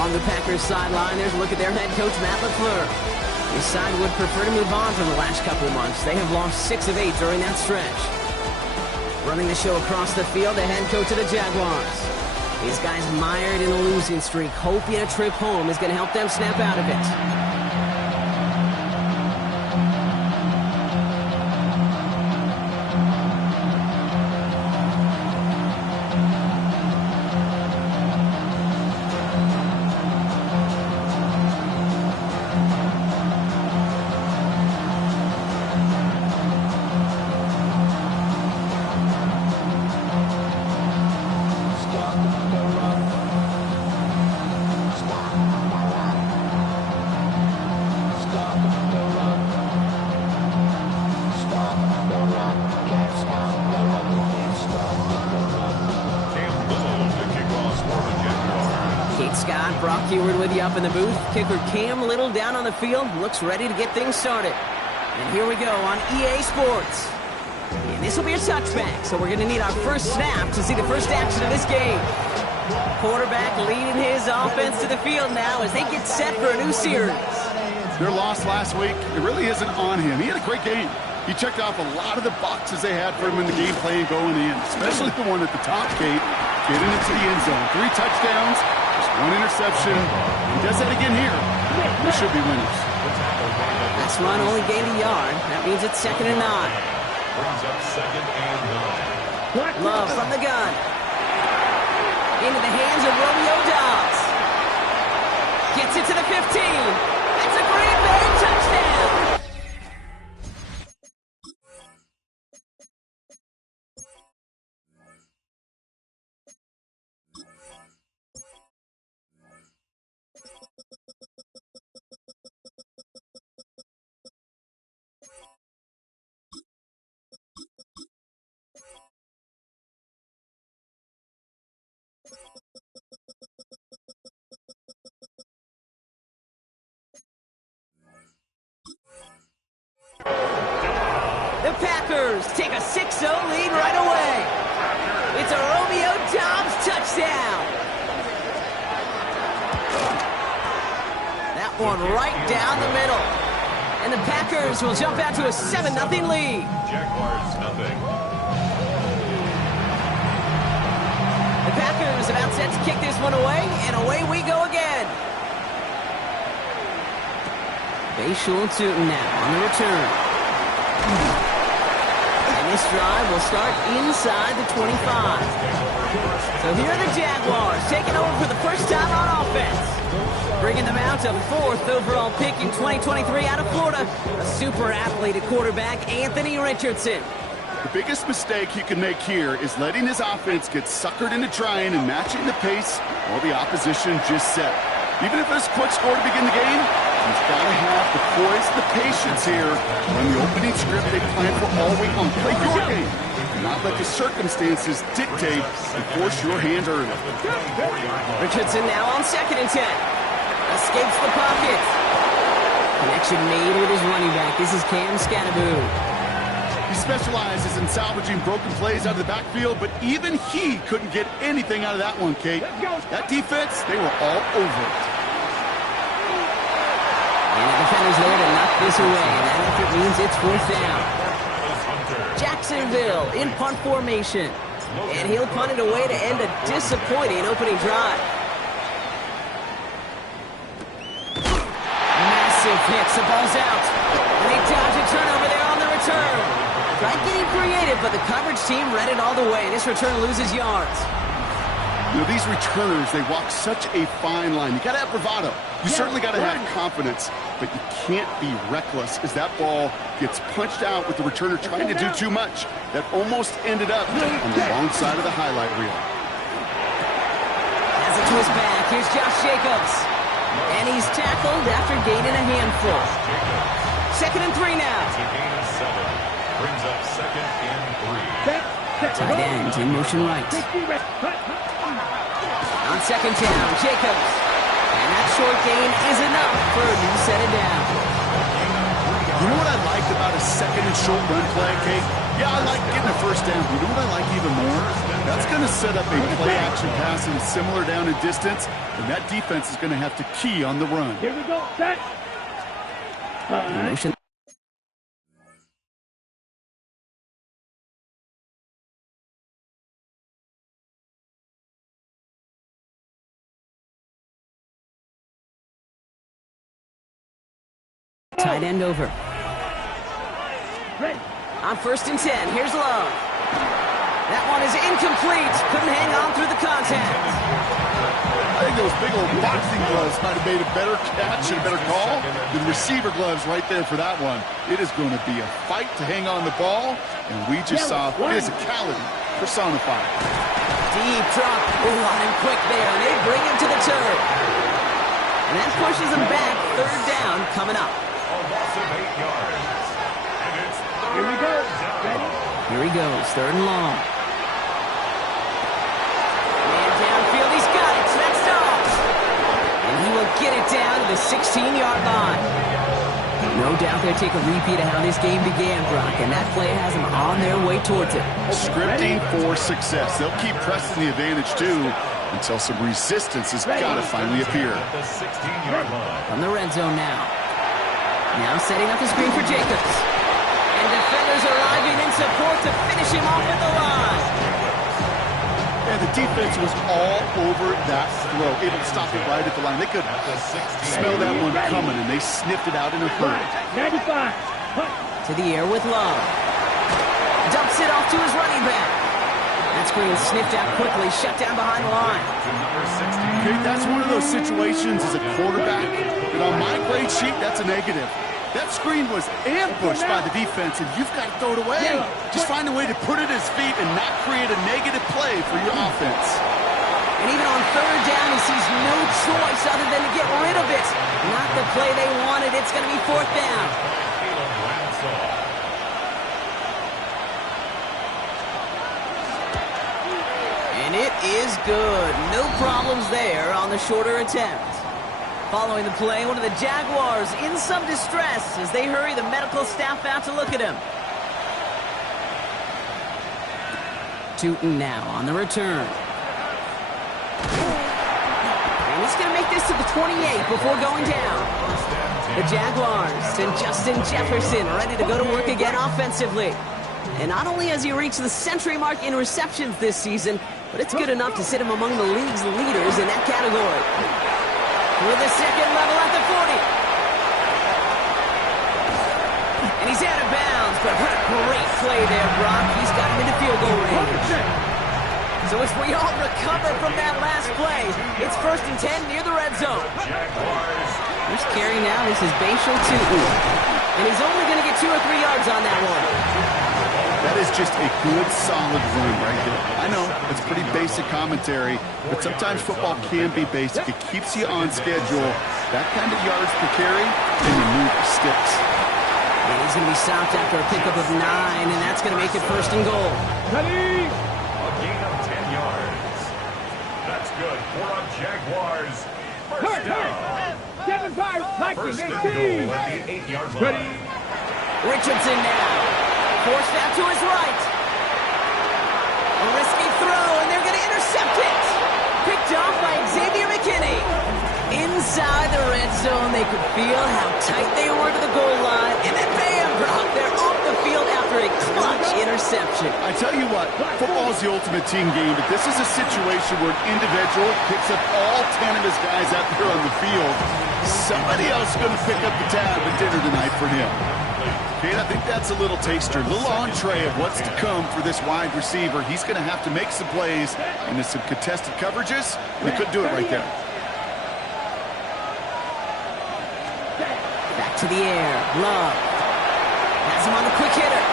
Along the Packers sideline, there's a look at their head coach, Matt LaFleur. His side would prefer to move on from the last couple of months. They have lost 6 of 8 during that stretch. Running the show across the field, the head coach of the Jaguars. These guys mired in a losing streak, hoping a trip home is going to help them snap out of it. With you up in the booth. Kicker Cam Little down on the field, looks ready to get things started. And here we go on EA Sports. And this will be a touchback, so we're going to need our first snap to see the first action of this game. Quarterback leading his offense to the field now as they get set for a new series. Their loss last week, it really isn't on him. He had a great game. He checked off a lot of the boxes they had for him in the game plan going in, especially the one at the top, Kate, getting into the end zone. 3 touchdowns. 1 interception. He does that again here. We should be winners. This run only gained a yard. That means it's 2nd and 9. Brings up 2nd and 9. Love from the gun. Into the hands of Romeo Dobbs. Gets it to the 15. That's a Green Bay touchdown. The Packers take a 6-0 lead right away. It's a Romeo Dobbs touchdown. That one right down the middle. And the Packers will jump out to a 7-0 lead. Jaguars nothing. The Packers about set to kick this one away, and away we go again. Bayshul and Tootin now on the return. And this drive will start inside the 25. So here are the Jaguars taking over for the first time on offense. Bringing them out to 4th overall pick in 2023 out of Florida. A super athlete at quarterback, Anthony Richardson. The biggest mistake he can make here is letting his offense get suckered into trying and matching the pace while the opposition just set. Even if there's a quick score to begin the game, he's got to have the poise and the patience here when the opening script they plan for all week long. Play your game. Do not let the circumstances dictate and force your hand early. Richardson now on 2nd and 10. Escapes the pocket. Connection made with his running back. This is Cam Scattaboo. He specializes in salvaging broken plays out of the backfield, but even he couldn't get anything out of that one, Kate. That defense, they were all over it. And the defender's there to knock this away. That effort means it's 4th down. Jacksonville in punt formation. And he'll punt it away to end a disappointing opening drive. Massive hits. The ball's out. And they dodge a turnover there on the return. Tried getting creative, but the coverage team read it all the way. This return loses yards. You know, these returners, they walk such a fine line. You got to have bravado. You certainly got to have confidence, but you can't be reckless as that ball gets punched out with the returner trying to do too much. That almost ended up on the wrong side of the highlight reel. Has it to his back. Here's Josh Jacobs. And he's tackled after gaining a handful. 2nd and 3 now. Brings up 2nd and 3. Tight end in motion right. On 2nd down, Jacobs. And that short gain is enough for a new set of down. You know what I liked about a second and short run play, Kate? Yeah, I like getting a first down. You know what I like even more? That's going to set up a play-action pass and similar down in distance, and that defense is going to have to key on the run. Here we go, set. Motion. Tight end over. On 1st and 10, here's Love. That one is incomplete. Couldn't hang on through the contact. I think those big old boxing gloves might have made a better catch and a better call than receiver gloves right there for that one. It is going to be a fight to hang on the ball, and we just saw physicality personified. Deep drop. Ooh, on him quick there, and they bring him to the turn. And that pushes him back. 3rd down coming up. A loss of 8 yards. And it's Here we go. Ready? Here he goes, 3rd and long. Man downfield, he's got it. That's off. And he will get it down to the 16-yard line. No doubt they'll take a repeat of how this game began, Brock, and that play has them on their way towards it. Scripting for success. They'll keep pressing the advantage, too, until some resistance has got to finally appear. at the 16-yard line. From the red zone now. Now setting up the screen for Jacobs. And defenders arriving in support to finish him off at the line. And the defense was all over that throw, able to stop it right at the line. They could smell that one coming, and they sniffed it out in a hurry. 95. To the air with Love. Dumps it off to his running back. That screen sniffed out quickly, shut down behind the line. To number 16. Okay, that's one of those situations as a quarterback that on my grade sheet, that's a negative. That screen was ambushed by the defense, and you've got to throw it away. Just find a way to put it at his feet and not create a negative play for your offense. And even on 3rd down, he sees no choice other than to get rid of it. Not the play they wanted. It's going to be 4th down. Caleb Bradshaw. And it is good. No problems there on the shorter attempt. Following the play, one of the Jaguars in some distress as they hurry the medical staff out to look at him. Tootin now on the return. And he's going to make this to the 28 before going down. The Jaguars and Justin Jefferson ready to go to work again offensively. And not only has he reached the century mark in receptions this season, but it's good enough to sit him among the league's leaders in that category. With the second level at the 40. And he's out of bounds, but what a great play there, Brock. He's got him into field goal range. So as we all recover from that last play, it's 1st and 10 near the red zone. First carry now, this is Bashal Tootin. And he's only going to get 2 or 3 yards on that one. That is just a good, solid run right there. I know, it's pretty basic commentary, but sometimes football can be basic. It keeps you on schedule. That kind of yards per carry, and you move the sticks. And he's going to be stopped after a pickup of 9, and that's going to make it 1st and goal. Ready? A gain of 10 yards. That's good for a Jaguars. First down. 7-5, like First and 18. goal at the 8-yard line. Ready? Richardson now. Forced out to his right. A risky throw, and they're going to intercept it. Picked off by Xavier McKinney. Inside the red zone, they could feel how tight they were to the goal line. And then bam, Brock, they're off the field after a clutch interception. I tell you what, football is the ultimate team game, but this is a situation where an individual picks up all 10 of his guys out there on the field. Somebody else is going to pick up the tab at dinner tonight for him. Okay, I think that's a little taster, a little entree of what's to come for this wide receiver. He's going to have to make some plays into some contested coverages, and he couldn't do it right there. Back to the air. Love. Has him on the quick hitter.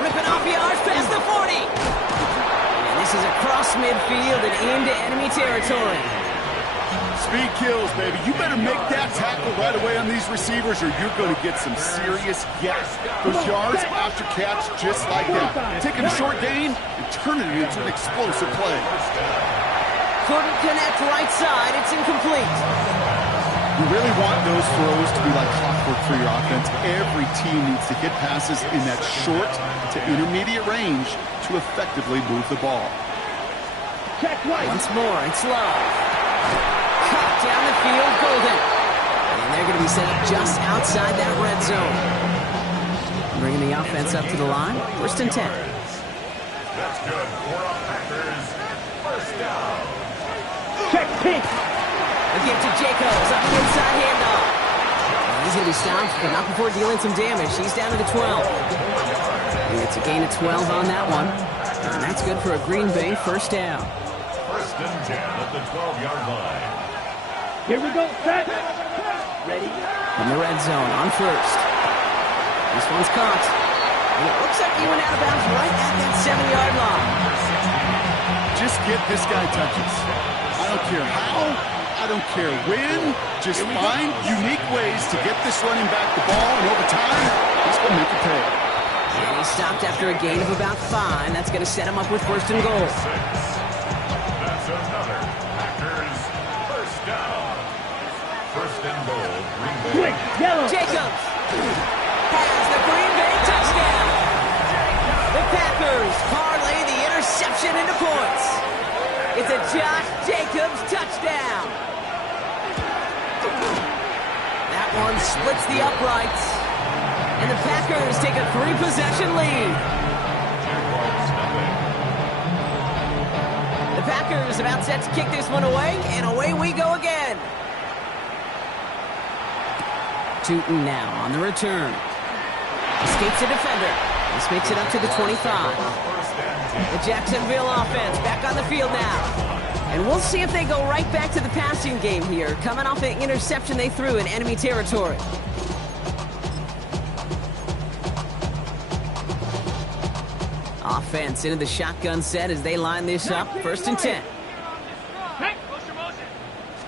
Ripping off yards past the 40. And this is across midfield and into enemy territory. Speed kills, baby. You better make that tackle right away on these receivers or you're going to get some serious gas. Those yards after catch just like that. Taking a short gain and turning it into an explosive play. Couldn't connect right side. It's incomplete. You really want those throws to be like clockwork for your offense. Every team needs to hit passes in that short to intermediate range to effectively move the ball. Check right. Once more, it's Love. Cut down the field, Golden. And they're going to be set up just outside that red zone. Bringing the offense up to the line. 1st and 10. That's good for our Packers. First down. Check pink. Again to Jacobs up the inside handoff. And he's going to be stopped, but not before dealing some damage. He's down to the 12. And it's a gain of 12 on that one. And that's good for a Green Bay first down. 1st and 10 at the 12-yard line. Here we go, set. Ready. From the red zone on 1st. This one's caught. And it looks like he went out of bounds right at that 7-yard line. Just get this guy touches. I don't care how, I don't care when. Just find unique ways to get this running back the ball, and over time, he's going to make it pay. And he stopped after a gain of about 5. That's going to set him up with 1st and goal. That's another Packers first down. 1st and goal, Green Bay. Quick, yellow. Jacobs has the Green Bay touchdown. The Packers parlay the interception into points. It's a Josh Jacobs touchdown. That one splits the uprights. And the Packers take a 3-possession lead. The Packers about set to kick this one away, and away we go again. Tootin now on the return. Escapes a defender. This makes it up to the 25. The Jacksonville offense back on the field now. And we'll see if they go right back to the passing game here, coming off an interception they threw in enemy territory. Offense into the shotgun set as they line this up. 1st and 10.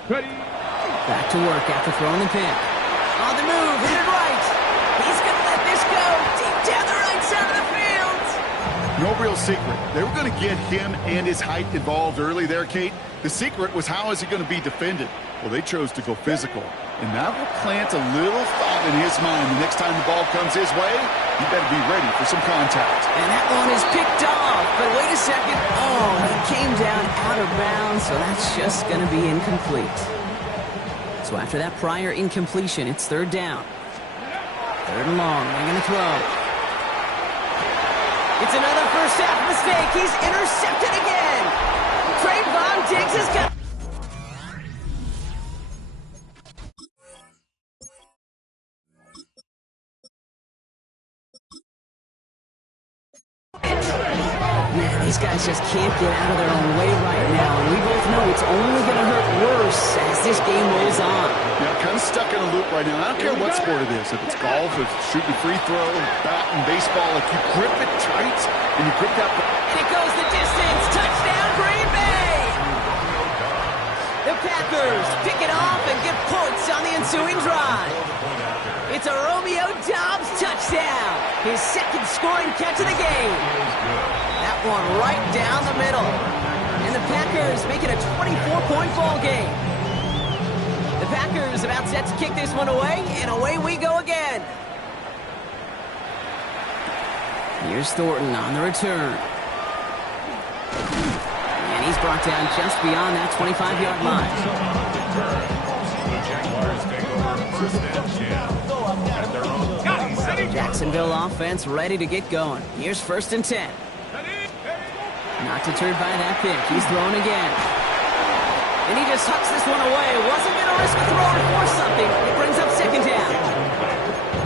Ready. Back to work after throwing the pick. On the move, hit it right. He's going to let this go deep down the right side of the field. No real secret. They were going to get him and his height involved early there, Kate. The secret was how is he going to be defended? Well, they chose to go physical. And that will plant a little thought in his mind. The next time the ball comes his way, he better be ready for some contact. And that one is picked off. But wait a second. Oh, it came down out of bounds, so that's just going to be incomplete. So after that prior incompletion, it's 3rd down. 3rd and long. They're going to throw. It's another first half mistake. He's intercepted again. Trayvon Diggs has got... Man, these guys just can't get out of their own way right now. And we both know it's only going to hurt worse as this game rolls on. Yeah, kind of stuck in a loop right now. I don't care what sport it is. If it's golf, if it's shooting free throw, bat and baseball, if you grip it tight and you grip that... And it goes the distance. Touchdown, Green Bay! The Packers pick it off and get points on the ensuing drive. It's a Romeo Doubs touchdown. His 2nd scoring catch of the game. That one right down the middle. And the Packers make it a 24-point ball game. The Packers about set to kick this one away, and away we go again. Here's Thornton on the return. And he's brought down just beyond that 25-yard line. The Jaguars take over 1st and 10 at their own 27. Jacksonville offense ready to get going. Here's 1st and 10. Not deterred by that pick. He's throwing again. And he just hucks this one away. Wasn't going to risk a throw or force something. It brings up 2nd down.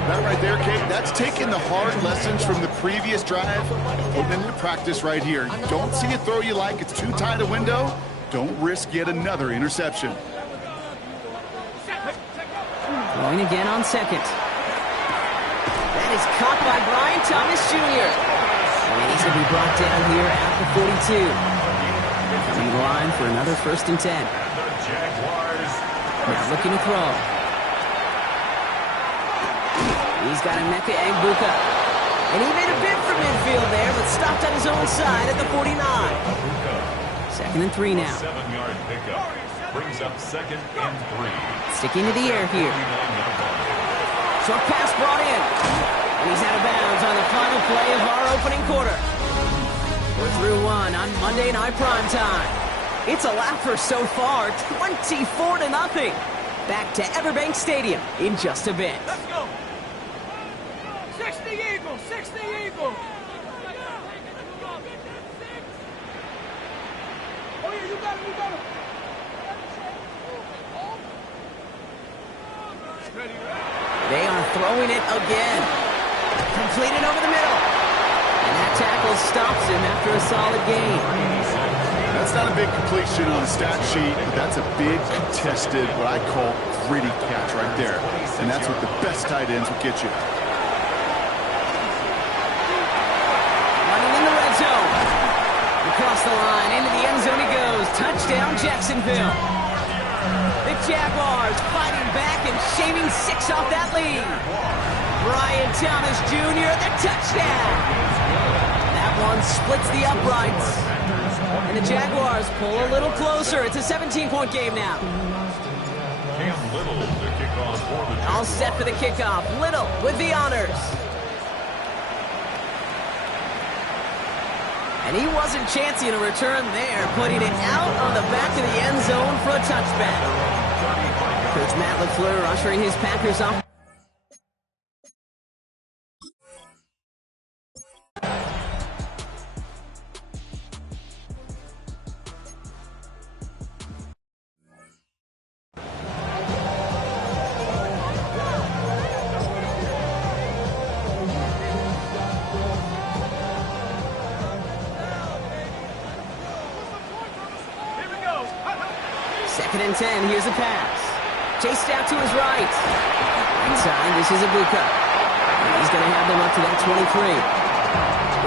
That right there, Kate, that's taking the hard lessons from the previous drive, putting it into practice right here. You don't see a throw you like, it's too tight a window, don't risk yet another interception. Throwing again on 2nd. That is caught by Brian Thomas Jr. And he's going to be brought down here at the 42. Coming to the line for another 1st and 10. Now looking to throw. He's got Emeka Egbuka. And he made a bid for midfield there, but stopped on his own side at the 49. 2nd and 3 now. 7-yard pickup. brings up 2nd and 3. Sticking to the air here. Short pass brought in. And he's out of bounds on the final play of our opening quarter. We're through one on Monday Night Primetime. It's a laugher so far, 24-0. Back to Everbank Stadium in just a bit. Let's go. 60 Eagles, 60 Eagles. Oh, yeah, you got it. They are throwing it again. Completed over the middle. And that tackle stops him after a solid gain. That's not a big completion on the stat sheet, but that's a big contested, what I call gritty catch right there. And that's what the best tight ends will get you. Running in the red zone. Across the line, into the end zone he goes. Touchdown, Jacksonville. The Jaguars fighting back and shaving 6 off that lead. Brian Thomas Jr., the touchdown. That one splits the uprights. And the Jaguars pull a little closer. It's a 17-point game now. Cam Little, the kickoff for the All set for the kickoff. Little with the honors. And he wasn't chancing a return there, putting it out on the back of the end zone for a touchback. Coach Matt LaFleur ushering his Packers off. Second and 10, here's a pass. Chased out to his right. Inside, this is Ibuka. He's going to have them up to that 23.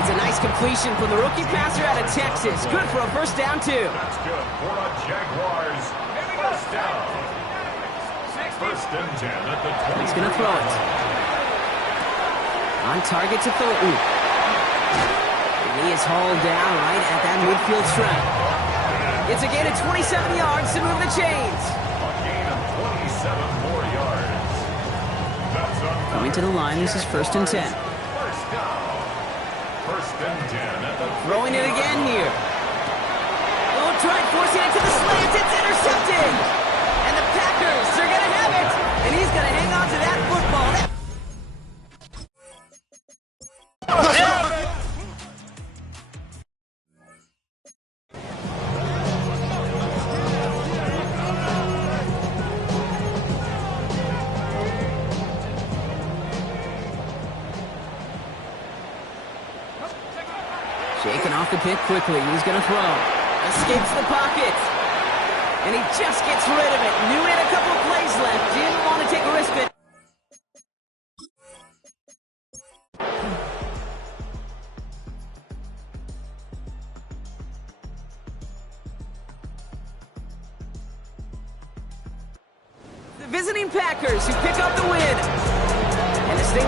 It's a nice completion from the rookie passer out of Texas. Good for a first down, too. That's good for the Jaguars. First down. First and 10 at the 20. He's going to throw it. On target to Thornton. And he is hauled down right at that midfield stripe. It's a gain of 27 yards to move the chains. A gain of 27 more yards. That's on Coming to the line, this is first and 10. First down. First and 10 at the Throwing it again here. Oh, try forcing it to the slants. It's intercepted. And the Packers are going to have it. And he's going to hang on to that football. Shaking off the pick quickly. He's going to throw. Escapes the pocket. And he just gets rid of it. Knew he had a couple of plays left. Didn't want to take a risk. The visiting Packers who pick up the win. And this thing